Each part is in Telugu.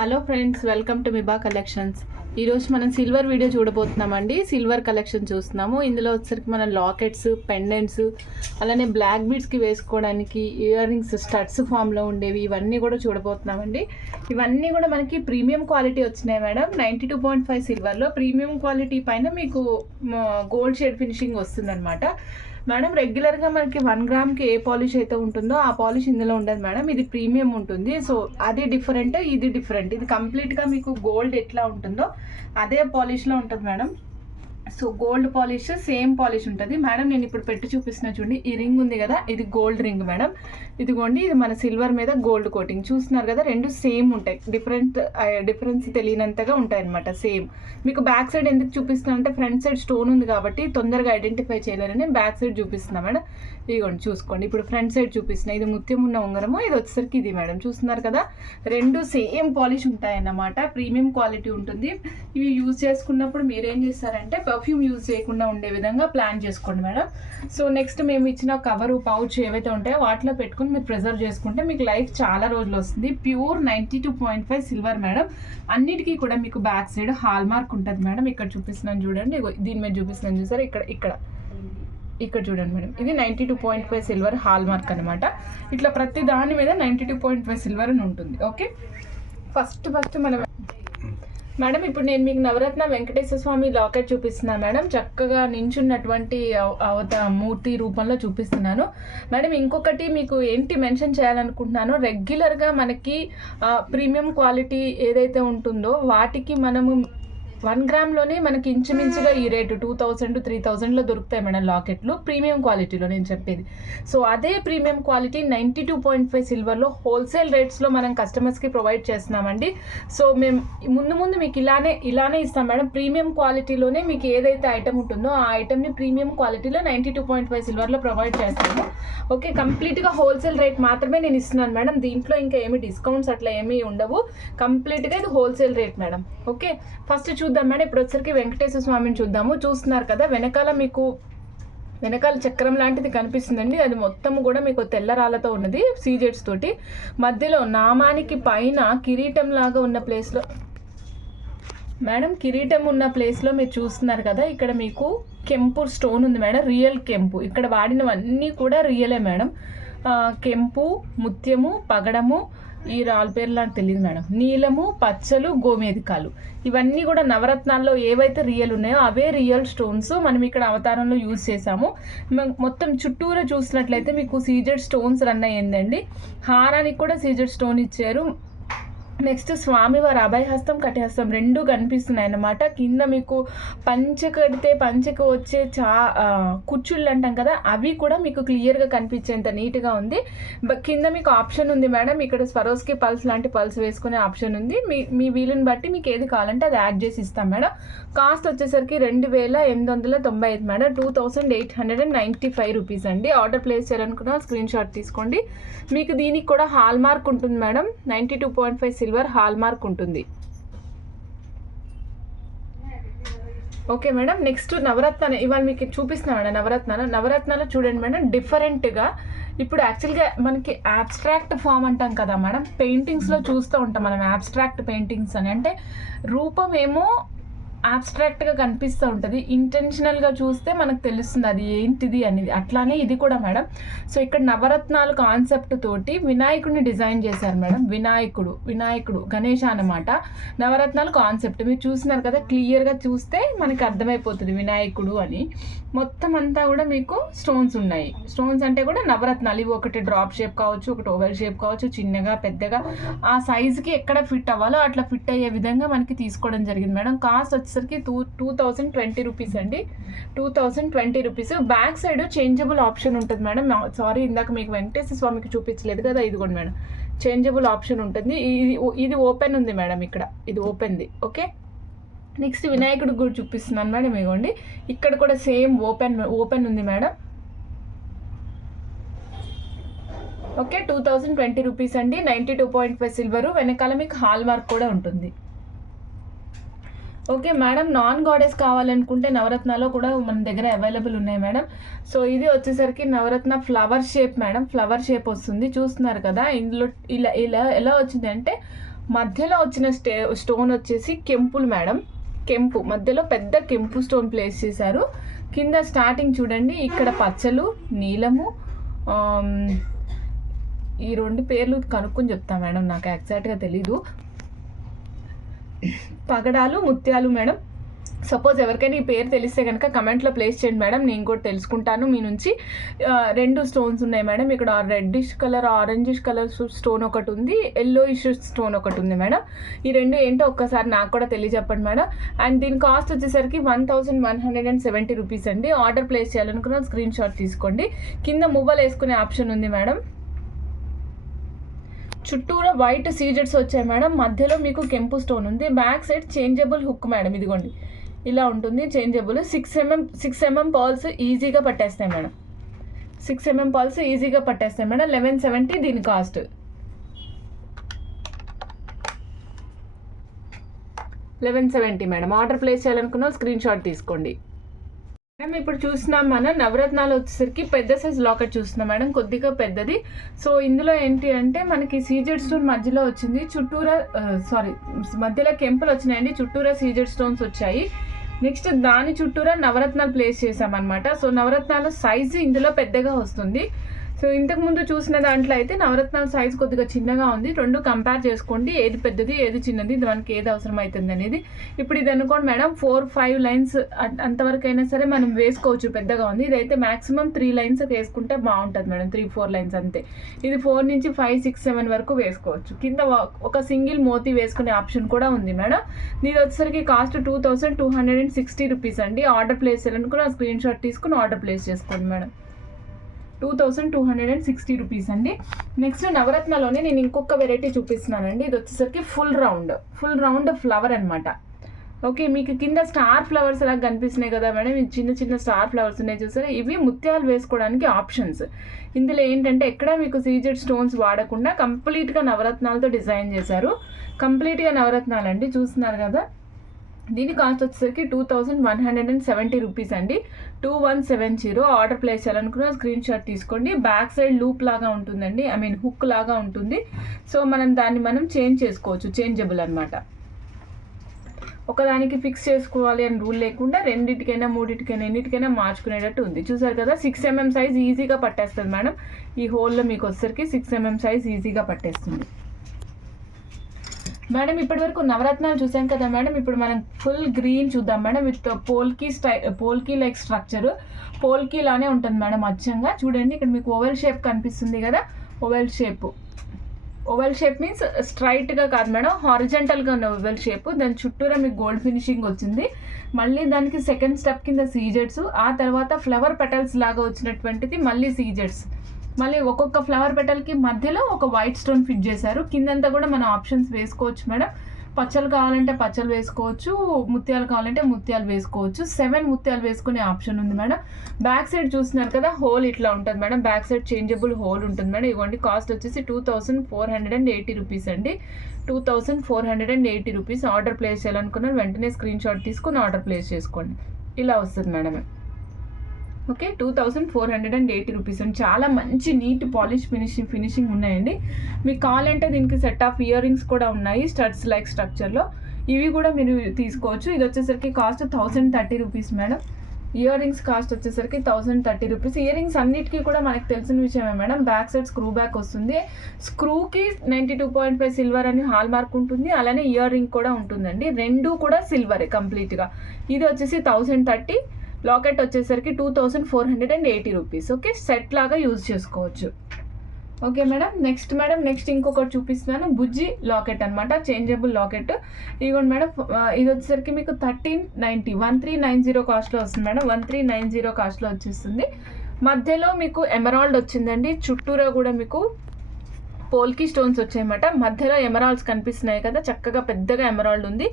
Hello friends, welcome to Miba collections. ఈరోజు మనం సిల్వర్ వీడియో చూడబోతున్నామండి. సిల్వర్ కలెక్షన్ చూస్తున్నాము. ఇందులో వచ్చేసరికి మనం లాకెట్స్, పెండెంట్స్, అలానే బ్లాక్ బీడ్స్కి వేసుకోవడానికి ఇయర్ రింగ్స్, స్టడ్స్ ఫామ్లో ఉండేవి, ఇవన్నీ కూడా చూడబోతున్నామండి. ఇవన్నీ కూడా మనకి ప్రీమియం క్వాలిటీ వచ్చినాయి మేడం. 92.5 సిల్వర్లో ప్రీమియం క్వాలిటీ పైన మీకు గోల్డ్ షేడ్ ఫినిషింగ్ వస్తుందన్నమాట మేడం. రెగ్యులర్గా మనకి 1 గ్రామ్కి ఏ పాలిష్ అయితే ఉంటుందో ఆ పాలిష్ ఇందులో ఉండదు మేడం. ఇది ప్రీమియం ఉంటుంది. సో అది డిఫరెంట్, ఇది డిఫరెంట్. ఇది కంప్లీట్గా మీకు గోల్డ్ ఎట్లా ఉంటుందో అదే పాలిష్లో ఉంటుంది madam. So gold polish, same polish ఉంటుంది మేడం. నేను ఇప్పుడు పెట్టి చూపిస్తున్నా చూడండి. ఈ రింగ్ ఉంది కదా, ఇది గోల్డ్ రింగ్ మేడం. ఇదిగోండి, ఇది మన సిల్వర్ మీద గోల్డ్ కోటింగ్. చూస్తున్నారు కదా, రెండు సేమ్ ఉంటాయి. డిఫరెన్స్ తెలియనంతగా ఉంటాయి అనమాట. సేమ్. మీకు బ్యాక్ సైడ్ ఎందుకు చూపిస్తున్నా అంటే ఫ్రంట్ సైడ్ స్టోన్ ఉంది కాబట్టి తొందరగా ఐడెంటిఫై చేయలేరని బ్యాక్ సైడ్ చూపిస్తున్నా మేడం. ఇదిగోండి చూసుకోండి. ఇప్పుడు ఫ్రంట్ సైడ్ చూపిస్తున్నా. ఇది ముత్యం ఉన్న ఉంగరము, ఇది వచ్చేసరికి ఇది మేడం. చూస్తున్నారు కదా, రెండు సేమ్ పాలిష్ ఉంటాయన్నమాట. ప్రీమియం క్వాలిటీ ఉంటుంది. ఇవి యూజ్ చేసుకున్నప్పుడు మీరేం చేస్తారంటే పర్ఫ్యూమ్ యూజ్ చేయకుండా ఉండే విధంగా ప్లాన్ చేసుకోండి మేడం. సో నెక్స్ట్ మేము ఇచ్చిన కవరు, పౌచ్ ఏవైతే ఉంటాయో వాటిలో పెట్టుకుని మీరు ప్రిజర్వ్ చేసుకుంటే మీకు లైఫ్ చాలా రోజులు వస్తుంది. Pure 92.5 silver madam. అన్నిటికీ కూడా మీకు బ్యాక్ సైడ్ హాల్ మార్క్ ఉంటుంది మేడం. ఇక్కడ చూపిస్తున్నాను చూడండి, దీని మీద చూపిస్తున్నాను చూసారు, ఇక్కడ చూడండి మేడం. ఇది 92.5 సిల్వర్ హాల్ మార్క్ అనమాట. ఇట్లా ప్రతి దాని మీద 92.5 సిల్వర్ అని ఉంటుంది. ఓకే, ఫస్ట్ మనం మేడం ఇప్పుడు నేను మీకు నవరత్న వెంకటేశ్వర స్వామి లాకెట్ చూపిస్తున్నాను మేడం. చక్కగా నించున్నటువంటి మూర్తి రూపంలో చూపిస్తున్నాను మేడం. ఇంకొకటి మీకు ఏంటి మెన్షన్ చేయాలనుకుంటున్నాను, రెగ్యులర్గా మనకి ప్రీమియం క్వాలిటీ ఏదైతే ఉంటుందో వాటికి మనము 1 గ్రామ్లోనే మనకి ఇంచుమించుగా ఈ రేటు 2000 to 3000లో దొరుకుతాయి మేడం లాకెట్లు, ప్రీమియం క్వాలిటీలో నేను చెప్పేది. సో అదే ప్రీమియం క్వాలిటీ 92.5 సిల్వర్లో హోల్సేల్ రేట్స్లో మనం కస్టమర్స్కి ప్రొవైడ్ చేస్తున్నామండి. సో మేము ముందు మీకు ఇలానే ఇస్తాం మేడం. ప్రీమియం క్వాలిటీలోనే మీకు ఏదైతే ఐటమ్ ఉంటుందో ఆ ఐటమ్ని ప్రీమియం క్వాలిటీలో 92.5 సిల్వర్లో ప్రొవైడ్ చేస్తాము. ఓకే, కంప్లీట్గా హోల్సేల్ రేట్ మాత్రమే నేను ఇస్తున్నాను మేడం. దీంట్లో ఇంకా ఏమి డిస్కౌంట్స్ అట్లా ఏమీ ఉండవు. కంప్లీట్గా ఇది wholesale rate madam. Okay, first చూద్దాం మేడం. ఇప్పుడు వచ్చరికి వెంకటేశ్వర స్వామిని చూద్దాము. చూస్తున్నారు కదా, వెనకాల చక్రం లాంటిది కనిపిస్తుందండి. అది మొత్తం కూడా మీకు తెల్లరాళ్ళతో ఉన్నది, సీజెడ్స్ తోటి. మధ్యలో నామానికి పైన కిరీటం లాగా ఉన్న ప్లేస్లో మేడం, కిరీటం ఉన్న ప్లేస్లో మీరు చూస్తున్నారు కదా, ఇక్కడ మీకు కెంపు స్టోన్ ఉంది మేడం. రియల్ కెంపు. ఇక్కడ వాడినవన్నీ కూడా రియలే మేడం. కెంపు, ముత్యము, పగడము, ఈ రాళ్ళ పేర్లు నాకు తెలియదు మేడం. నీలము, పచ్చలు, గోమేధికాలు, ఇవన్నీ కూడా నవరత్నాల్లో ఏవైతే రియల్ ఉన్నాయో అవే రియల్ స్టోన్స్ మనం ఇక్కడ అవతారంలో యూజ్ చేసాము. మొత్తం చుట్టూరా చూసినట్లయితే మీకు సీజెడ్ స్టోన్స్ రన్ అయ్యిందండి. హారానికి కూడా సీజెడ్ స్టోన్ ఇచ్చారు. నెక్స్ట్ స్వామివారి అభయహస్తం, కటిహస్తం రెండు కనిపిస్తున్నాయి అన్నమాట. కింద మీకు పంచె కడితే పంచెకు వచ్చే కుచ్చుళ్ళు అంటాం కదా, అవి కూడా మీకు క్లియర్గా కనిపించేంత నీట్గా ఉంది. కింద మీకు ఆప్షన్ ఉంది మేడం. ఇక్కడ స్వరోస్కి పల్స్ లాంటి పల్స్ వేసుకునే ఆప్షన్ ఉంది. మీ వీలుని బట్టి మీకు ఏది కావాలంటే అది యాడ్ చేసి ఇస్తాం మేడం. కాస్ట్ వచ్చేసరికి 2895 మేడం. 2895 రూపీస్ అండి. ఆర్డర్ ప్లేస్ చేయాలనుకున్న స్క్రీన్ షాట్ తీసుకోండి. మీకు దీనికి కూడా హాల్ మార్క్ ఉంటుంది మేడం. 92.5 సిల్వర్ హాల్ మార్క్ ఉంటుంది. ఓకే మేడం, నెక్స్ట్ నవరత్న ఇవాళ మీకు చూపిస్తున్నా మేడం. నవరత్నాలు చూడండి మేడం, డిఫరెంట్గా. ఇప్పుడు యాక్చువల్గా మనకి అబ్స్ట్రాక్ట్ ఫామ్ అంటాం కదా మేడం, పెయింటింగ్స్లో చూస్తూ ఉంటాం మనం అబ్స్ట్రాక్ట్ పెయింటింగ్స్ అని. అంటే రూపం ఏమో అబ్స్ట్రాక్ట్గా కనిపిస్తూ ఉంటుంది, ఇంటెన్షనల్గా చూస్తే మనకు తెలుస్తుంది అది ఏంటిది అనేది. అట్లానే ఇది కూడా మేడం. సో ఇక్కడ నవరత్నాలు కాన్సెప్ట్ తోటి వినాయకుడిని డిజైన్ చేశారు మేడం. వినాయకుడు గణేష అన్నమాట. నవరత్నాలు కాన్సెప్ట్ మీరు చూసినారు కదా, క్లియర్గా చూస్తే మనకి అర్థమైపోతుంది వినాయకుడు అని. మొత్తం అంతా కూడా మీకు స్టోన్స్ ఉన్నాయి. స్టోన్స్ అంటే కూడా నవరత్నాలు. ఇవి ఒకటి డ్రాప్ షేప్ కావచ్చు, ఒకటి ఓవెల్ షేప్ కావచ్చు, చిన్నగా పెద్దగా ఆ సైజుకి ఎక్కడ ఫిట్ అవ్వాలో అట్లా ఫిట్ అయ్యే విధంగా మనకి తీసుకోవడం జరిగింది మేడం. కాస్ట్ వచ్చేసరికి 2020 రూపీస్ అండి. 2020 rupees. Back side changeable option ఉంటుంది మేడం. సారీ, ఇందాక మీకు వెంకటేశ్వర స్వామికి చూపించలేదు కదా, ఇదిగోండి మేడం, చేంజబుల్ ఆప్షన్ ఉంటుంది. ఇది ఓపెన్ ఉంది మేడం. ఇక్కడ ఇది ఓపెన్ది. ఓకే, నెక్స్ట్ వినాయకుడు కూడా చూపిస్తున్నాను మేడం. ఇవ్వండి, ఇక్కడ కూడా సేమ్ ఓపెన్ ఉంది మేడం. ఓకే, 2020 రూపీస్ అండి. 92.5 సిల్వరు. వెనకాల మీకు హాల్ మార్క్ కూడా ఉంటుంది. ఓకే మేడం, నాన్ గాడెస్ కావాలనుకుంటే నవరత్నాలో కూడా మన దగ్గర అవైలబుల్ ఉన్నాయి మేడం. సో ఇది వచ్చేసరికి Navaratna flower shape madam. Flower shape వస్తుంది, చూస్తున్నారు కదా. ఇందులో ఇలా ఎలా వచ్చింది అంటే మధ్యలో వచ్చిన స్టోన్ వచ్చేసి కెంపులు మేడం, కెంపు మధ్యలో పెద్ద కెంపు స్టోన్ ప్లేస్ చేశారు. కింద స్టార్టింగ్ చూడండి, ఇక్కడ పచ్చలు, నీలము, ఈ రెండు పేర్లు కనుక్కొని చెప్తా మేడం, నాకు ఎగ్జాక్ట్గా తెలీదు. పగడాలు, ముత్యాలు మేడం. సపోజ్ ఎవరికైనా ఈ పేరు తెలిస్తే కనుక కమెంట్లో ప్లేస్ చేయండి మేడం, నేను కూడా తెలుసుకుంటాను మీ నుంచి. 2 స్టోన్స్ ఉన్నాయి మేడం. ఇక్కడ reddish colour, orangish colour stone ఒకటి ఉంది, ఎల్లోయిష్ స్టోన్ ఒకటి ఉంది మేడం. ఈ రెండు ఏంటో ఒక్కసారి నాకు కూడా తెలియజెప్పండి మేడం. అండ్ దీని కాస్ట్ వచ్చేసరికి 1170 రూపీస్ అండి. ఆర్డర్ ప్లేస్ చేయాలనుకున్న స్క్రీన్ షాట్ తీసుకోండి. కింద మువ్వలు వేసుకునే ఆప్షన్ ఉంది మేడం. చుట్టూరా వైట్ సీజెట్స్ వచ్చాయి మేడం. మధ్యలో మీకు కెంపు స్టోన్ ఉంది. Back side changeable hook madam, ఇదిగోండి ఇలా ఉంటుంది చేంజబుల్. 6 mm పర్ల్స్ ఈజీగా పట్టేస్తాయి మేడం. 6 mm పర్ల్స్ ఈజీగా పట్టేస్తాయి మేడం. 1170 దీని కాస్ట్. 1170 మేడం. ఆర్డర్ ప్లేస్ చేయాలనుకున్న స్క్రీన్ షాట్ తీసుకోండి మేడం. ఇప్పుడు చూస్తున్నాం మనం నవరత్నాలు వచ్చేసరికి పెద్ద సైజ్ లాకెట్ చూస్తున్నాం మేడం, కొద్దిగా పెద్దది. సో ఇందులో ఏంటి అంటే మనకి సీజెడ్ స్టోన్ మధ్యలో వచ్చింది, చుట్టూరా మధ్యలో కెంపులు వచ్చినాయండి, చుట్టూరా సీజెడ్ స్టోన్స్ వచ్చాయి. నెక్స్ట్ దాని చుట్టూరా నవరత్నాలు ప్లేస్ చేసామన్నమాట. సో నవరత్నాలు సైజు ఇందులో పెద్దగా వస్తుంది. సో ఇంతకుముందు చూసిన దాంట్లో అయితే నవరత్నాల సైజ్ కొద్దిగా చిన్నగా ఉంది. రెండు కంపేర్ చేసుకోండి, ఏది పెద్దది ఏది చిన్నది, దానికి ఏది అవసరం అవుతుంది అనేది. ఇప్పుడు ఇది అనుకోండి మేడం, 4-5 లైన్స్ అంతవరకు అయినా సరే మనం వేసుకోవచ్చు, పెద్దగా ఉంది. ఇదైతే మాక్సిమం 3 లైన్స్ వేసుకుంటే బాగుంటుంది మేడం, 3-4 లైన్స్ అంతే. ఇది 4 నుంచి 5, 6, 7 వరకు వేసుకోవచ్చు. కింద ఒక సింగిల్ మోతీ వేసుకునే ఆప్షన్ కూడా ఉంది మేడం. దీని వచ్చేసరికి కాస్ట్ 2260 రూపీస్ అండి. ఆర్డర్ ప్లేస్ చేయాలనుకున్న స్క్రీన్ షాట్ తీసుకుని ఆర్డర్ ప్లేస్ చేసుకోండి మేడం. 2260 రూపీస్ అండి. నెక్స్ట్ నవరత్నలోనే నేను ఇంకొక వెరైటీ చూపిస్తున్నానండి. ఇది వచ్చేసరికి ఫుల్ రౌండ్ ఫ్లవర్ అనమాట. ఓకే, మీకు కింద స్టార్ ఫ్లవర్స్ అలా కనిపిస్తున్నాయి కదా మేడం, ఇది చిన్న చిన్న స్టార్ ఫ్లవర్స్ ఉన్నాయి చూసారా, ఇవి ముత్యాలు వేసుకోవడానికి ఆప్షన్స్. ఇందులో ఏంటంటే ఎక్కడ మీకు సీజెడ్ స్టోన్స్ వాడకుండా కంప్లీట్గా నవరత్నాలతో డిజైన్ చేశారు. కంప్లీట్గా నవరత్నాలు అండి, చూస్తున్నారు కదా. దీని కాస్ట్ వచ్చేసరికి 2170 రూపీస్ అండి. 2170. ఆర్డర్ ప్లేస్ చేయాలనుకున్న స్క్రీన్ షాట్ తీసుకోండి. బ్యాక్ సైడ్ లూప్ లాగా ఉంటుందండి, హుక్ లాగా ఉంటుంది. సో మనం చేంజ్ చేసుకోవచ్చు, చేంజబుల్ అనమాట. ఒకదానికి ఫిక్స్ చేసుకోవాలి అని రూల్ లేకుండా రెండింటికైనా, మూడింటికైనా, ఎన్నిటికైనా మార్చుకునేటట్టు ఉంది. చూసారు కదా, 6 mm సైజ్ ఈజీగా పట్టేస్తుంది మేడం. ఈ హోల్లో మీకు వచ్చేసరికి 6 mm సైజ్ ఈజీగా పట్టేస్తుంది మేడం. ఇప్పటి వరకు నవరత్నాలు చూసాం కదా మేడం. ఇప్పుడు మనం ఫుల్ గ్రీన్ చూద్దాం madam, with polki like structure. Polki లానే ఉంటుంది మేడం అచ్చంగా. చూడండి, ఇక్కడ మీకు ఓవెల్ షేప్ కనిపిస్తుంది కదా, ఓవెల్ షేప్ మీన్స్ స్ట్రైట్గా కాదు మేడం, హారిజెంటల్గా ఉన్న ఓవెల్ షేప్. దాని చుట్టూరా మీకు గోల్డ్ ఫినిషింగ్ వచ్చింది. మళ్ళీ దానికి సెకండ్ స్టెప్ కింద సీజెడ్స్, ఆ తర్వాత ఫ్లవర్ పెటల్స్ లాగా వచ్చినటువంటిది మళ్ళీ సీజెడ్స్. మళ్ళీ ఒక్కొక్క ఫ్లవర్ పెటల్కి మధ్యలో ఒక వైట్ స్టోన్ ఫిట్ చేశారు. కిందంతా కూడా మనం ఆప్షన్స్ వేసుకోవచ్చు మేడం. పచ్చలు కావాలంటే పచ్చలు వేసుకోవచ్చు, ముత్యాలు కావాలంటే ముత్యాలు వేసుకోవచ్చు. 7 ముత్యాలు వేసుకునే ఆప్షన్ ఉంది మేడం. బ్యాక్ సైడ్ చూస్తున్నారు కదా, హోల్ ఇట్లా ఉంటుంది madam. Back side changeable whole ఉంటుంది మేడం. ఇవ్వండి, కాస్ట్ వచ్చేసి 2480 రూపీస్ అండి. 2480 రూపీస్. ఆర్డర్ ప్లేస్ చేయాలనుకున్నారు వెంటనే స్క్రీన్ షాట్ తీసుకుని ఆర్డర్ ప్లేస్ చేసుకోండి. ఇలా వస్తుంది మేడం. ఓకే, 2480 రూపీస్ అండి. చాలా మంచి నీట్ పాలిష్ ఫినిషింగ్ ఉన్నాయండి. మీకు కావాలంటే దీనికి సెట్ ఆఫ్ ఇయర్ రింగ్స్ కూడా ఉన్నాయి, స్టడ్స్ లైక్ స్ట్రక్చర్లో. ఇవి కూడా మీరు తీసుకోవచ్చు. ఇది వచ్చేసరికి cost 1030 rupees madam. Ear rings cost వచ్చేసరికి 1030 రూపీస్. ఇయర్ రింగ్స్ అన్నిటికీ కూడా మనకు తెలిసిన విషయమే madam. Back side screw back వస్తుంది. స్క్రూకి 92.5 సిల్వర్ అని హాల్ మార్క్ ఉంటుంది. అలానే ఇయర్ రింగ్ కూడా ఉంటుందండి. రెండు కూడా సిల్వరే కంప్లీట్గా. ఇది వచ్చేసి 1030. లాకెట్ వచ్చేసరికి 2480 రూపీస్. ఓకే, సెట్ లాగా యూజ్ చేసుకోవచ్చు. Okay madam. నెక్స్ట్ ఇంకొకటి చూపిస్తున్నాను, బుజ్జి లాకెట్ అనమాట, చేంజబుల్ లాకెట్. ఇదిగోండి మేడం, ఇది వచ్చేసరికి మీకు 1390 కాస్ట్లో వస్తుంది మేడం. 1390 కాస్ట్లో వచ్చేస్తుంది. మధ్యలో మీకు ఎమరాల్డ్ వచ్చిందండి. చుట్టూరా కూడా మీకు పోల్కీ స్టోన్స్ వచ్చాయన్నమాట. మధ్యలో ఎమరాల్డ్స్ కనిపిస్తున్నాయి కదా, చక్కగా పెద్దగా ఎమరాల్డ్ ఉంది.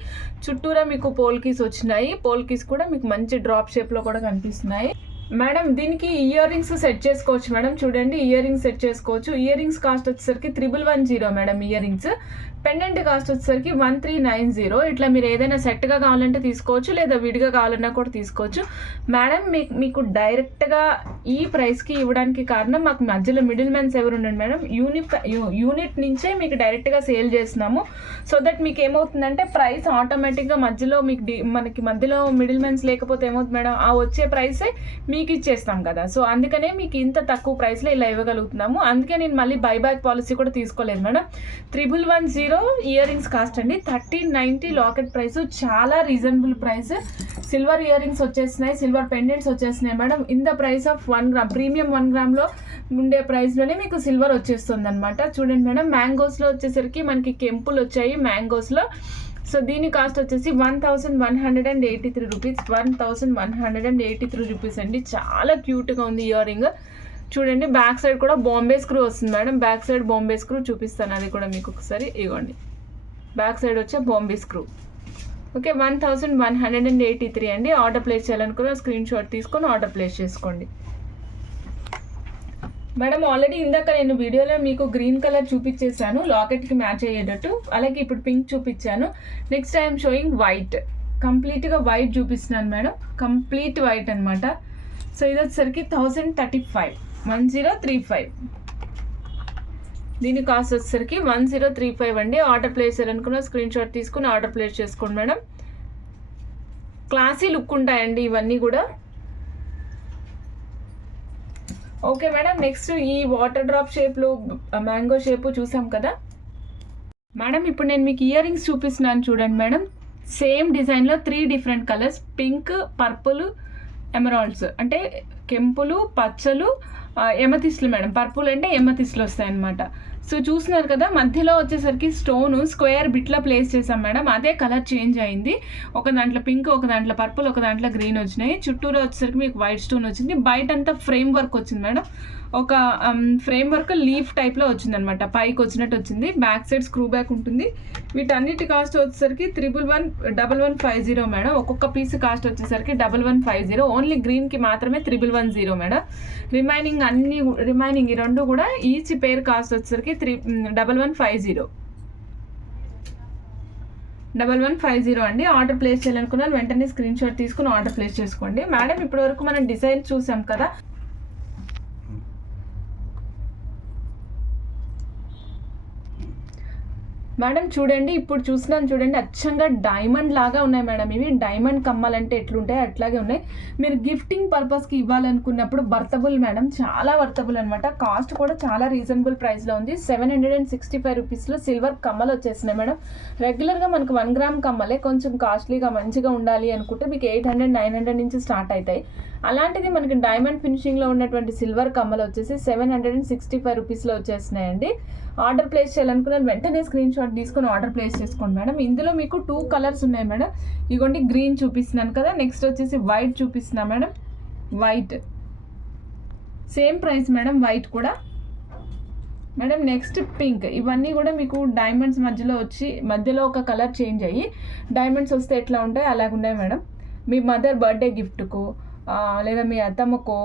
చుట్టూరా మీకు పోల్కీస్ వచ్చినాయి. పోల్కీస్ కూడా మీకు మంచి డ్రాప్ షేప్లో కూడా కనిపిస్తున్నాయి. మేడం దీనికి ఇయర్ రింగ్స్ సెట్ చేసుకోవచ్చు మేడం. చూడండి ఇయర్ రింగ్స్ సెట్ చేసుకోవచ్చు. ఇయర్ రింగ్స్ కాస్ట్ వచ్చేసరికి 1110 madam. Ear rings pendant cost వచ్చేసరికి 1390. ఇట్లా మీరు ఏదైనా సెట్గా కావాలంటే తీసుకోవచ్చు, లేదా విడిగా కావాలన్నా కూడా తీసుకోవచ్చు మేడం. మీకు డైరెక్ట్గా ఈ ప్రైస్కి ఇవ్వడానికి కారణం మాకు మధ్యలో మిడిల్ మ్యాన్స్ ఎవరు ఉండండి మేడం. యూనిట్ నుంచే మీకు డైరెక్ట్గా సేల్ చేస్తున్నాము. సో దట్ మీకు ఏమవుతుందంటే ప్రైస్ ఆటోమేటిక్గా మధ్యలో మనకి మధ్యలో మిడిల్ మ్యాన్స్ లేకపోతే ఏమవుతుంది మేడం, ఆ వచ్చే ప్రైసే మీకు ఇచ్చేస్తాం కదా. సో అందుకనే మీకు ఇంత తక్కువ ప్రైస్లో ఇలా ఇవ్వగలుగుతున్నాము. అందుకే నేను మళ్ళీ బైబ్యాక్ పాలసీ కూడా తీసుకోలేదు మేడం. 1110 ఇయర్ రింగ్స్ కాస్ట్ అండి. 1390 లాకెట్ ప్రైస్, చాలా reasonable price. Silver ear rings వచ్చేస్తున్నాయి, సిల్వర్ పెండెంట్స్ వచ్చేస్తున్నాయి madam. In the price of 1 gram, premium 1 గ్రామ్లో ఉండే ప్రైస్లోనే మీకు సిల్వర్ వచ్చేస్తుంది అనమాట. చూడండి మేడం, మ్యాంగోస్లో వచ్చేసరికి మనకి కెంపులు వచ్చాయి మ్యాంగోస్లో. సో దీని కాస్ట్ వచ్చేసి 1183 రూపీస్, 1183 రూపీస్ అండి. చాలా క్యూట్గా ఉంది ఇయర్ రింగ్. చూడండి బ్యాక్ సైడ్ కూడా బాంబే స్క్రూ వస్తుంది madam. Back side Bombay screw చూపిస్తాను, అది కూడా మీకు ఒకసారి ఇవ్వండి. బ్యాక్ సైడ్ వచ్చే బాంబే స్క్రూ. ఓకే, 1183 అండి. ఆర్డర్ ప్లేస్ చేయాలనుకున్న స్క్రీన్ షాట్ తీసుకొని ఆర్డర్ ప్లేస్ చేసుకోండి మేడం. ఆల్రెడీ ఇందాక నేను వీడియోలో మీకు గ్రీన్ కలర్ చూపించేసాను లాకెట్కి మ్యాచ్ అయ్యేటట్టు, అలాగే ఇప్పుడు పింక్ చూపించాను. నెక్స్ట్ ఐఎమ్ షోయింగ్ వైట్, కంప్లీట్గా వైట్ చూపిస్తున్నాను మేడం. కంప్లీట్ వైట్ అనమాట. సో ఇది వచ్చేసరికి 1035, 1035. దీని కాస్ట్ వచ్చేసరికి 1035 అండి. ఆర్డర్ ప్లేస్ చేయాలనుకున్న స్క్రీన్ షాట్ తీసుకుని ఆర్డర్ ప్లేస్ చేసుకోండి మేడం. క్లాసీ లుక్ ఉంటాయండి ఇవన్నీ కూడా. ఓకే మేడం, నెక్స్ట్ ఈ వాటర్ డ్రాప్ షేప్లో మ్యాంగో షేపు చూసాం కదా మేడం. ఇప్పుడు నేను మీకు ఇయర్ రింగ్స్ చూపిస్తున్నాను చూడండి మేడం. సేమ్ డిజైన్లో 3 different colours, pink, purple, emeralds అంటే కెంపులు, పచ్చలు, ఎమతిస్లు మేడం. పర్పుల్ అంటే ఎమతిస్లు వస్తాయన్నమాట. సో చూస్తున్నారు కదా, మధ్యలో వచ్చేసరికి స్టోన్ స్క్వేర్ బిట్లో ప్లేస్ చేసాం మేడం. అదే కలర్ చేంజ్ అయింది. ఒక దాంట్లో పింక్, ఒక దాంట్లో పర్పుల్, ఒక దాంట్లో గ్రీన్ వచ్చినాయి. చుట్టూరు వచ్చేసరికి మీకు వైట్ స్టోన్ వచ్చింది. బయట అంతా ఫ్రేమ్ వర్క్ వచ్చింది మేడం. ఒక ఫ్రేమ్ వర్క్ లీఫ్ టైప్లో వచ్చింది అనమాట, పైకి వచ్చినట్టు వచ్చింది. బ్యాక్ సైడ్ స్క్రూ బ్యాక్ ఉంటుంది. వీటన్నిటి కాస్ట్ వచ్చేసరికి 1150 మేడం. ఒక్కొక్క పీస్ కాస్ట్ వచ్చేసరికి 1150. ఓన్లీ గ్రీన్కి మాత్రమే 1110 మేడం. రిమైనింగ్ ఈ రెండు కూడా ఈచ్ పేర్ కాస్ట్ వచ్చేసరికి 1150. 1150 అండి. ఆర్డర్ ప్లేస్ చేయాలనుకున్నాను వెంటనే స్క్రీన్ షాట్ తీసుకుని ఆర్డర్ ప్లేస్ చేసుకోండి మేడం. ఇప్పటి వరకు మనం డిజైన్ చూసాం కదా. మేడం చూడండి, ఇప్పుడు చూస్తున్నాను చూడండి, అచ్చంగా డైమండ్ లాగా ఉన్నాయి మేడం. ఇవి డైమండ్ కమ్మాలంటే ఎట్లుంటాయి అట్లాగే ఉన్నాయి. మీరు గిఫ్టింగ్ పర్పస్కి ఇవ్వాలనుకున్నప్పుడు వర్తబుల్ మేడం, చాలా వర్తబుల్ అనమాట. కాస్ట్ కూడా చాలా రీజనబుల్ ప్రైస్లో ఉంది. 765 రూపీస్లో సిల్వర్ కమ్మలు వచ్చేసినాయి మేడం. రెగ్యులర్గా మనకు 1 గ్రామ్ కమ్మలే కొంచెం కాస్ట్లీగా మంచిగా ఉండాలి అనుకుంటే మీకు 800, 900 నుంచి స్టార్ట్ అవుతాయి. అలాంటిది మనకి డైమండ్ ఫినిషింగ్లో ఉన్నటువంటి సిల్వర్ కమ్మలు వచ్చేసి 765 రూపీస్లో వచ్చేసినాయండి. ఆర్డర్ ప్లేస్ చేయాలనుకున్నాను వెంటనే స్క్రీన్ షాట్ తీసుకొని ఆర్డర్ ప్లేస్ చేసుకోండి మేడం. ఇందులో మీకు 2 కలర్స్ ఉన్నాయి మేడం. ఇగోండి గ్రీన్ చూపిస్తున్నాను కదా, నెక్స్ట్ వచ్చేసి వైట్ చూపిస్తున్నా madam. White same price madam, white కూడా మేడం. Next pink. ఇవన్నీ కూడా మీకు డైమండ్స్ మధ్యలో వచ్చి మధ్యలో ఒక కలర్ చేంజ్ అయ్యి డైమండ్స్ వస్తే ఎట్లా ఉంటాయి అలాగున్నాయి మేడం. మీ మదర్ బర్త్డే గిఫ్ట్కు లేదా మీ అత్తమ్మకో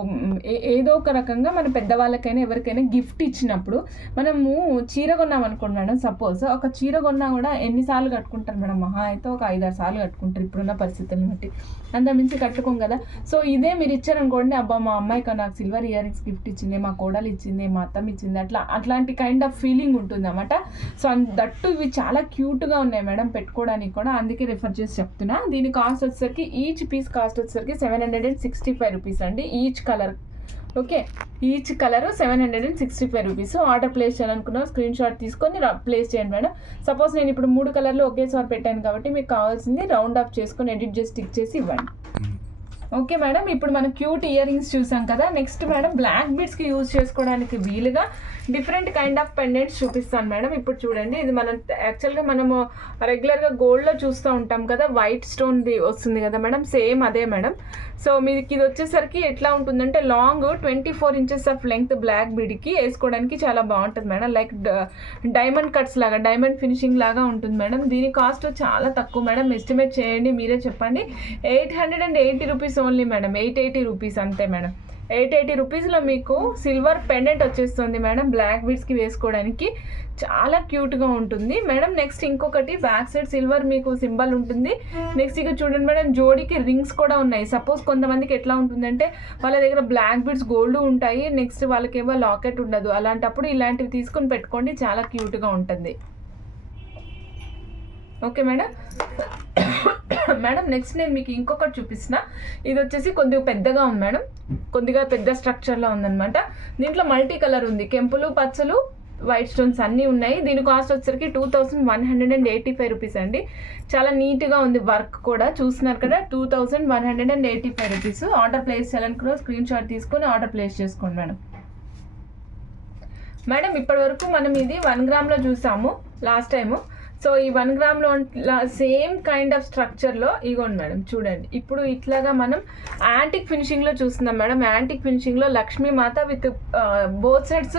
ఏదో ఒక రకంగా మన పెద్దవాళ్ళకైనా ఎవరికైనా గిఫ్ట్ ఇచ్చినప్పుడు మనము చీర కొన్నాం అనుకోండి మేడం. సపోజ్ ఒక చీర కొన్నా కూడా ఎన్నిసార్లు కట్టుకుంటారు మేడం? మహా అయితే ఒక 5-6 సార్లు కట్టుకుంటారు ఇప్పుడున్న పరిస్థితులను బట్టి, అంత మించి కట్టుకోం కదా. సో ఇదే మీరు ఇచ్చారనుకోండి, అబ్బా మా అమ్మాయికి నాకు సిల్వర్ ఇయర్ రింగ్స్ గిఫ్ట్ ఇచ్చింది, మా కోడలు ఇచ్చింది, మా అత్తమ్మ ఇచ్చింది, అట్లాంటి కైండ్ ఆఫ్ ఫీలింగ్ ఉంటుంది అన్నమాట. సో దట్టు ఇవి చాలా క్యూట్గా ఉన్నాయి మేడం పెట్టుకోవడానికి కూడా, అందుకే రిఫర్ చేసి చెప్తున్నా. దీని కాస్ట్ వచ్చేసరికి ఈచ్ పీస్ కాస్ట్ వచ్చేసరికి 765 రూపీస్ అండి. Each colour okay, each colour 765 rupees. Order place చేయాలనుకున్నా స్క్రీన్ షాట్ తీసుకొని ప్లేస్ చేయండి మేడం. సపోజ్ నేను ఇప్పుడు 3 కలర్లు ఒకేసారి పెట్టాను కాబట్టి మీకు కావాల్సింది రౌండ్ ఆఫ్ చేసుకొని ఎడిట్ చేసి స్టిక్ చేసి ఇవ్వండి. ఓకే మేడం, ఇప్పుడు మనం క్యూట్ ఇయర్ రింగ్స్ చూసాం కదా. నెక్స్ట్ మేడం బ్లాక్ బీడ్స్కి యూజ్ చేసుకోవడానికి వీలుగా డిఫరెంట్ కైండ్ ఆఫ్ పెండెంట్స్ చూపిస్తాను మేడం. ఇప్పుడు చూడండి, ఇది మనం యాక్చువల్గా మనము రెగ్యులర్గా గోల్డ్లో చూస్తూ ఉంటాం కదా, వైట్ స్టోన్ది వస్తుంది కదా మేడం, సేమ్ అదే మేడం. సో మీకు ఇది వచ్చేసరికి ఎట్లా ఉంటుందంటే long 24 inches of length black బీడ్కి వేసుకోవడానికి చాలా బాగుంటుంది మేడం. లైక్ డైమండ్ కట్స్ లాగా, డైమండ్ ఫినిషింగ్ లాగా ఉంటుంది మేడం. దీని కాస్ట్ చాలా తక్కువ మేడం, ఎస్టిమేట్ చేయండి, మీరే చెప్పండి. 880 rupees rupees only madam, 880 rupees అంతే మేడం. 880 రూపీస్లో మీకు సిల్వర్ పెండెంట్ వచ్చేస్తుంది మేడం, బ్లాక్ బీడ్స్కి వేసుకోవడానికి చాలా క్యూట్గా ఉంటుంది మేడం. నెక్స్ట్ ఇంకొకటి బ్యాక్ సైడ్ సిల్వర్ మీకు సింబల్ ఉంటుంది. నెక్స్ట్ ఇక చూడండి మేడం, జోడీకి రింగ్స్ కూడా ఉన్నాయి. సపోజ్ కొంతమందికి ఎట్లా ఉంటుందంటే వాళ్ళ దగ్గర బ్లాక్ బీడ్స్ గోల్డ్ ఉంటాయి, నెక్స్ట్ వాళ్ళకేమో లాకెట్ ఉండదు, అలాంటప్పుడు ఇలాంటివి తీసుకొని పెట్టుకోండి, చాలా క్యూట్గా ఉంటుంది. Okay madam. మేడం నెక్స్ట్ నేను మీకు ఇంకొకటి చూపిస్తున్నా. ఇది వచ్చేసి కొద్దిగా పెద్దగా ఉంది మేడం, కొద్దిగా పెద్ద స్ట్రక్చర్లో ఉందన్నమాట. దీంట్లో మల్టీ కలర్ ఉంది, కెంపులు పచ్చలు వైట్ స్టోన్స్ అన్నీ ఉన్నాయి. దీని కాస్ట్ వచ్చేసరికి 2185 రూపీస్ అండి. చాలా నీట్గా ఉంది, వర్క్ కూడా చూస్తున్నారు కదా. 2185 రూపీస్. ఆర్డర్ ప్లేస్ చేయాలనుకున్న స్క్రీన్ షాట్ తీసుకొని ఆర్డర్ ప్లేస్ చేసుకోండి మేడం. మేడం ఇప్పటి వరకు మనం ఇది 1 గ్రామ్లో చూసాము లాస్ట్ టైము. సో ఈ 1 గ్రామ్లో సేమ్ కైండ్ ఆఫ్ స్ట్రక్చర్లో ఇగోండి మేడం చూడండి. ఇప్పుడు ఇట్లాగా మనం యాంటిక్ ఫినిషింగ్లో చూస్తున్నాం madam. Antique ఫినిషింగ్లో Lakshmi Mata with both sides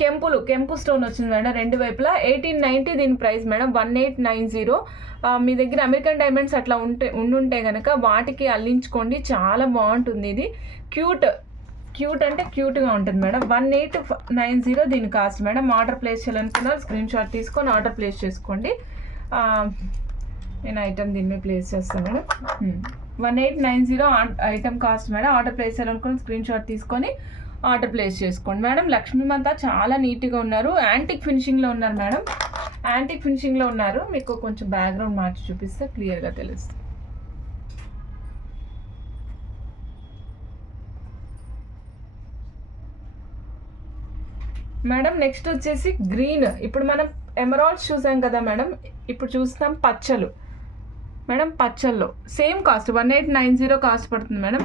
కెంపు స్టోన్ వచ్చింది మేడం, రెండు వైపులా. 1890 దీని ప్రైస్ మేడం, 1890. మీ దగ్గర అమెరికన్ డైమండ్స్ అట్లా ఉండుంటే కనుక వాటికి అల్లించుకోండి, చాలా బాగుంటుంది. ఇది క్యూట్ అంటే క్యూట్గా ఉంటుంది మేడం. 1890 దీని కాస్ట్ మేడం. ఆర్డర్ ప్లేస్ చేయాలనుకున్నారు స్క్రీన్ షాట్ తీసుకొని ఆర్డర్ ప్లేస్ చేసుకోండి. నేను ఐటమ్ దీని మీద ప్లేస్ చేస్తాను madam. 1890 item cost madam. Order place చేయాలనుకుని స్క్రీన్ షాట్ తీసుకొని ఆర్డర్ ప్లేస్ చేసుకోండి మేడం. లక్ష్మీమాత చాలా నీట్గా ఉన్నారు, యాంటిక్ ఫినిషింగ్లో ఉన్నారు మేడం, యాంటిక్ ఫినిషింగ్లో ఉన్నారు. మీకు కొంచెం బ్యాక్గ్రౌండ్ మార్చి చూపిస్తే క్లియర్గా తెలుస్తుంది. మేడం నెక్స్ట్ వచ్చేసి గ్రీన్. ఇప్పుడు మనం ఎమరాల్డ్స్ చూసాం కదా మేడం, ఇప్పుడు చూస్తాం పచ్చలు మేడం. పచ్చల్లో సేమ్ కాస్ట్ 1890 కాస్ట్ పడుతుంది మేడం.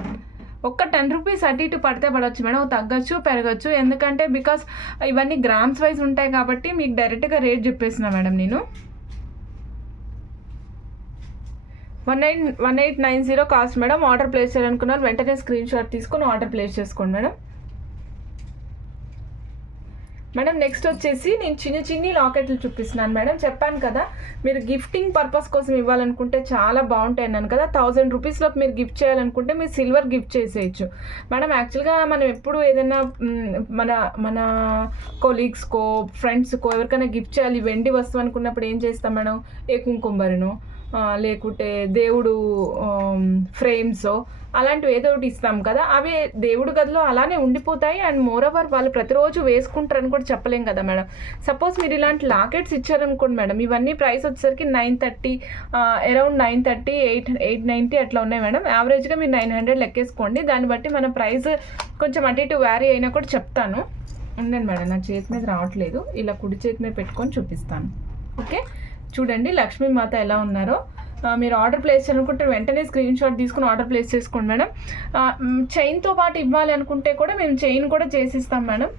ఒక్క 10 రూపీస్ అటు ఇటు పడితే పడవచ్చు మేడం, తగ్గచ్చు పెరగచ్చు. ఎందుకంటే బికాస్ ఇవన్నీ గ్రామ్స్ వైజ్ ఉంటాయి కాబట్టి మీకు డైరెక్ట్గా రేట్ చెప్పేసిన మేడం నేను. 1890 కాస్ట్ మేడం. ఆర్డర్ ప్లేస్ చేయాలనుకున్నారు వెంటనే స్క్రీన్ షాట్ తీసుకొని ఆర్డర్ ప్లేస్ చేసుకోండి మేడం. మేడం నెక్స్ట్ వచ్చేసి నేను చిన్ని లాకెట్లు చూపిస్తున్నాను మేడం. చెప్పాను కదా మీరు గిఫ్టింగ్ పర్పస్ కోసం ఇవ్వాలనుకుంటే చాలా బాగుంటాయి అన్నాను కదా. 1000 రూపీస్లో మీరు గిఫ్ట్ చేయాలనుకుంటే మీరు సిల్వర్ గిఫ్ట్ చేసేయచ్చు మేడం. యాక్చువల్గా మనం ఎప్పుడు ఏదైనా మన కొలీగ్స్కో ఫ్రెండ్స్కో ఎవరికైనా గిఫ్ట్ చేయాలి వెండి వస్తువు అనుకున్నప్పుడు ఏం చేస్తాం మేడం, ఏ కుంకుమరినో లేకుంటే దేవుడు ఫ్రేమ్స్ అలాంటివి ఏదో ఒకటి ఇస్తాం కదా. అవి దేవుడు గదిలో అలానే ఉండిపోతాయి. అండ్ మోరోవర్ వాళ్ళు ప్రతిరోజు వేసుకుంటారని కూడా చెప్పలేం కదా మేడం. సపోజ్ మీరు ఇలాంటి లాకెట్స్ ఇచ్చారనుకోండి మేడం, ఇవన్నీ ప్రైస్ వచ్చేసరికి 930, అరౌండ్ 930, 890 అట్లా ఉన్నాయి మేడం. యావరేజ్గా మీరు 900 లెక్కేసుకోండి. దాన్ని బట్టి మన ప్రైస్ కొంచెం అటు ఇటు వ్యారీ అయినా కూడా చెప్తాను. ఉండండి మేడం, నా చేతి మీద రావట్లేదు, ఇలా కుడి చేతి మీద పెట్టుకొని చూపిస్తాను. ఓకే చూడండి లక్ష్మీమాత ఎలా ఉన్నారో. మీరు ఆర్డర్ ప్లేస్ చేయాలనుకుంటే వెంటనే స్క్రీన్ షాట్ తీసుకుని ఆర్డర్ ప్లేస్ చేసుకోండి మేడం. చైన్తో పాటు ఇవ్వాలి అనుకుంటే కూడా మేము చైన్ కూడా చేసిస్తాం మేడం.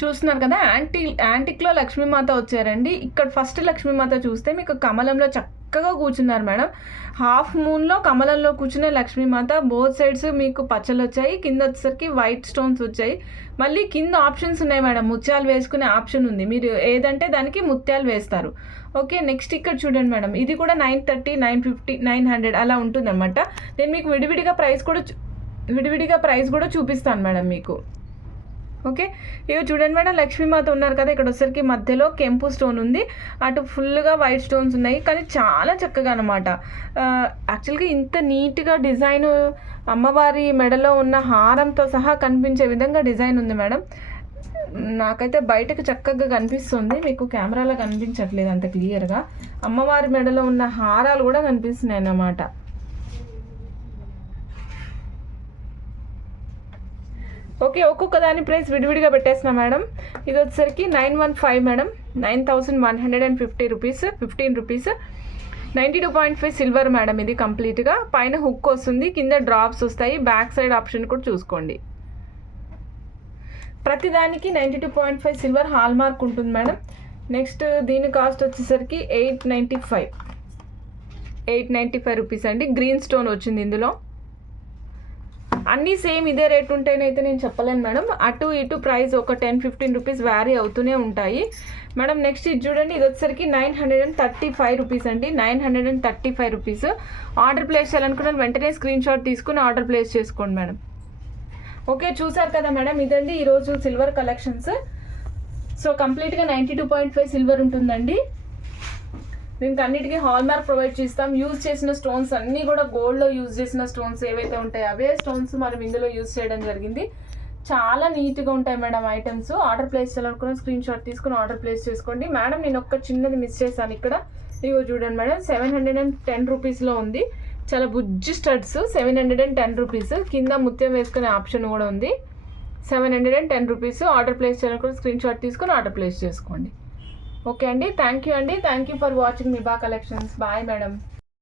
చూస్తున్నారు కదా యాంటిక్లో లక్ష్మీమాత వచ్చారండి. ఇక్కడ ఫస్ట్ లక్ష్మీమాత చూస్తే మీకు కమలంలో చక్కగా కూర్చున్నారు మేడం. హాఫ్ మూన్లో కమలంలో కూర్చునే లక్ష్మీమాత. బోత్ సైడ్స్ మీకు పచ్చలు వచ్చాయి, కింద వచ్చేసరికి వైట్ స్టోన్స్ వచ్చాయి. మళ్ళీ కింద ఆప్షన్స్ ఉన్నాయి మేడం, ముత్యాలు వేసుకునే ఆప్షన్ ఉంది, మీరు ఏదంటే దానికి ముత్యాలు వేస్తారు. ఓకే నెక్స్ట్ ఇక్కడ చూడండి మేడం, ఇది కూడా 930, 950, 900 అలా ఉంటుంది అనమాట. నేను మీకు విడివిడిగా ప్రైస్ కూడా చూపిస్తాను మేడం మీకు. ఓకే ఇవి చూడండి మేడం, లక్ష్మీమాత ఉన్నారు కదా, ఇక్కడ వచ్చేసరికి మధ్యలో కెంపు స్టోన్ ఉంది, అటు ఫుల్గా వైట్ స్టోన్స్ ఉన్నాయి, కానీ చాలా చక్కగా అనమాట. యాక్చువల్గా ఇంత నీట్గా డిజైన్ అమ్మవారి మెడలో ఉన్న హారంతో సహా కనిపించే విధంగా డిజైన్ ఉంది మేడం. నాకైతే బయటకు చక్కగా కనిపిస్తుంది, మీకు కెమెరాలో కనిపించట్లేదు అంత క్లియర్గా. అమ్మవారి మెడలో ఉన్న హారాలు కూడా కనిపిస్తున్నాయి అన్నమాట. ఓకే ఒక్కొక్క దాని ప్రైస్ విడివిడిగా పెట్టేసిన మేడం. ఇది వచ్చేసరికి 915 madam, 9150 rupees, 15 rupees. 92.5 silver madam ఇది కంప్లీట్గా. పైన హుక్ వస్తుంది, కింద డ్రాప్స్ వస్తాయి, బ్యాక్ సైడ్ ఆప్షన్ కూడా చూసుకోండి. ప్రతిదానికి 92.5 సిల్వర్ హాల్ మార్క్ ఉంటుంది మేడం. నెక్స్ట్ దీని కాస్ట్ వచ్చేసరికి 895 రూపీస్ అండి. గ్రీన్ స్టోన్ వచ్చింది ఇందులో. అన్నీ సేమ్ ఇదే రేట్ ఉంటేనైతే నేను చెప్పలేను మేడం. అటు ఇటు ప్రైస్ ఒక 10-15 రూపీస్ వ్యారీ అవుతూనే ఉంటాయి మేడం. నెక్స్ట్ ఇది చూడండి, ఇది వచ్చేసరికి 935 రూపీస్ అండి. 935 రూపీస్. ఆర్డర్ ప్లేస్ చేయాలనుకున్న వెంటనే స్క్రీన్ షాట్ తీసుకుని ఆర్డర్ ప్లేస్ చేసుకోండి మేడం. ఓకే, చూసారు కదా మేడం, ఇదండి ఈరోజు సిల్వర్ కలెక్షన్స్. సో కంప్లీట్గా 92.5 సిల్వర్ ఉంటుందండి. దీనికి అన్నిటికీ హాల్ మార్క్ ప్రొవైడ్ చేస్తాం. యూజ్ చేసిన స్టోన్స్ అన్నీ కూడా గోల్డ్లో యూజ్ చేసిన స్టోన్స్ ఏవైతే ఉంటాయో అవే స్టోన్స్ మనం ఇందులో యూజ్ చేయడం జరిగింది. చాలా నీట్గా ఉంటాయి మేడం ఐటమ్స్. ఆర్డర్ ప్లేస్ చేయాలనుకున్న స్క్రీన్ షాట్ తీసుకుని ఆర్డర్ ప్లేస్ చేసుకోండి మేడం. నేను ఒక్క చిన్నది మిస్ చేశాను ఇక్కడ. ఇగో చూడండి మేడం, 710 రూపీస్లో ఉంది. చాలా బుజ్జి స్టడ్స్, 710 రూపీస్. కింద ముత్యం వేసుకునే ఆప్షన్ కూడా ఉంది. 710 రూపీస్. ఆర్డర్ ప్లేస్ చేయాలనుకున్న స్క్రీన్ షాట్ తీసుకుని ఆర్డర్ ప్లేస్ చేసుకోండి. ఓకే అండి, థ్యాంక్ యూ అండి. Thank you for watching Miba collections. Bye madam.